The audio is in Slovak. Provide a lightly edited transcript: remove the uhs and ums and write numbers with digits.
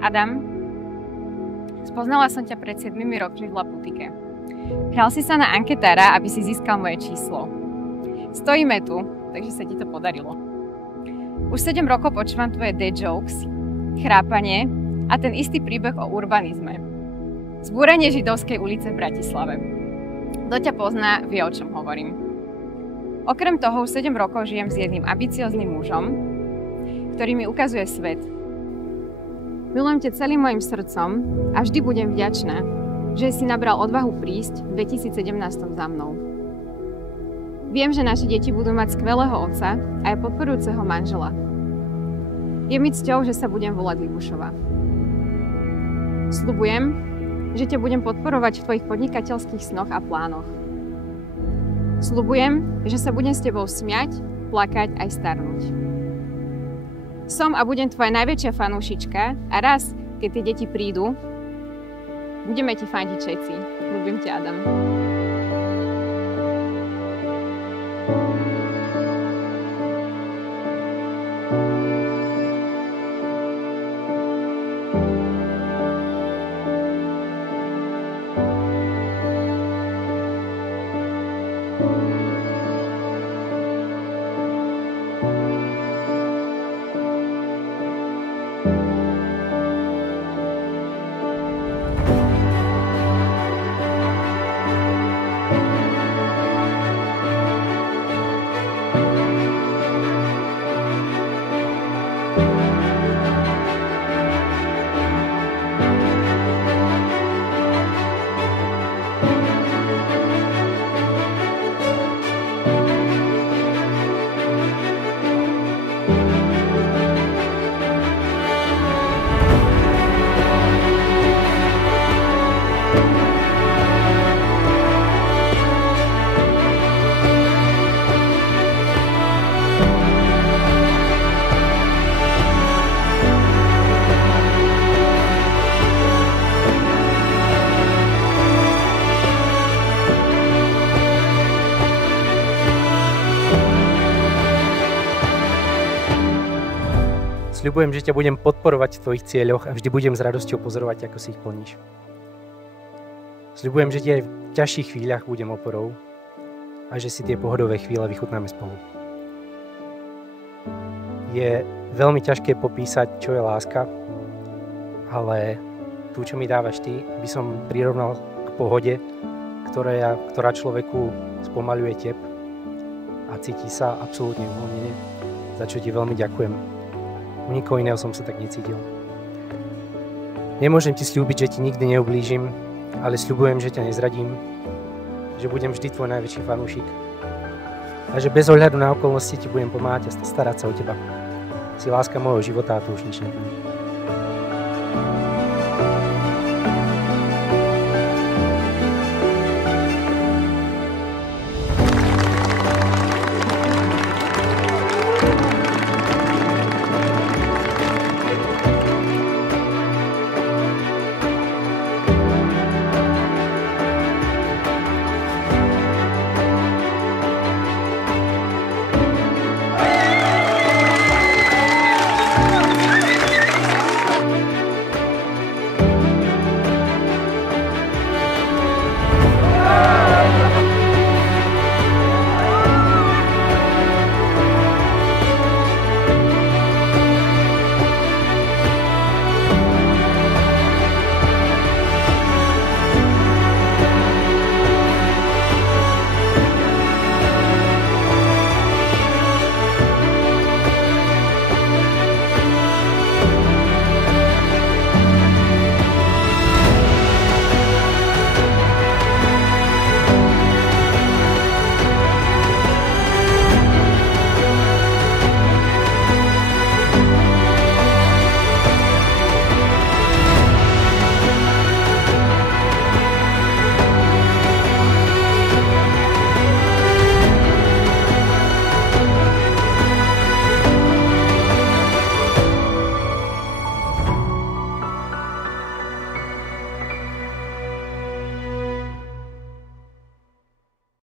Adam, spoznala som ťa pred 7 rokmi v Laputike. Hral si sa na anketára, aby si získal moje číslo. Stojíme tu, takže sa ti to podarilo. Už 7 rokov počúvam tvoje dead jokes, chrápanie a ten istý príbeh o urbanizme. Zbúranie Židovskej ulice v Bratislave. Kto ťa pozná, vie, o čom hovorím. Okrem toho už 7 rokov žijem s jedným ambicióznym mužom, ktorý mi ukazuje svet. Milujem ťa celým mojim srdcom a vždy budem vďačná, že si nabral odvahu prísť v 2017 za mnou. Viem, že naše deti budú mať skvelého otca a aj podporujúceho manžela. Je mi cťou, že sa budem volať Libušová. Sľubujem, že ťa budem podporovať v tvojich podnikateľských snoch a plánoch. Sľubujem, že sa budem s tebou smiať, plakať aj starnúť. Som a budem tvoja najväčšia fanúšička a raz, keď tie deti prídu, budeme ti fandiť všetci. Ľúbim ťa, Adam. Sľubujem, že ťa budem podporovať v tvojich cieľoch a vždy budem s radosťou pozorovať, ako si ich plníš. Sľubujem, že ti aj v ťažších chvíľach budem oporou a že si tie pohodové chvíle vychutnáme spolu. Je veľmi ťažké popísať, čo je láska, ale tú, čo mi dávaš ty, by som prirovnal k pohode, ktorá človeku spomaľuje tep a cíti sa absolútne uvoľnene, za čo ti veľmi ďakujem. U nikoho iného som sa tak necítil. Nemôžem ti sľúbiť, že ti nikdy neublížim, ale sľubujem, že ťa nezradím, že budem vždy tvoj najväčší fanúšik a že bez ohľadu na okolnosti ti budem pomáhať a starať sa o teba. Si láska môjho života a to už nič nebude.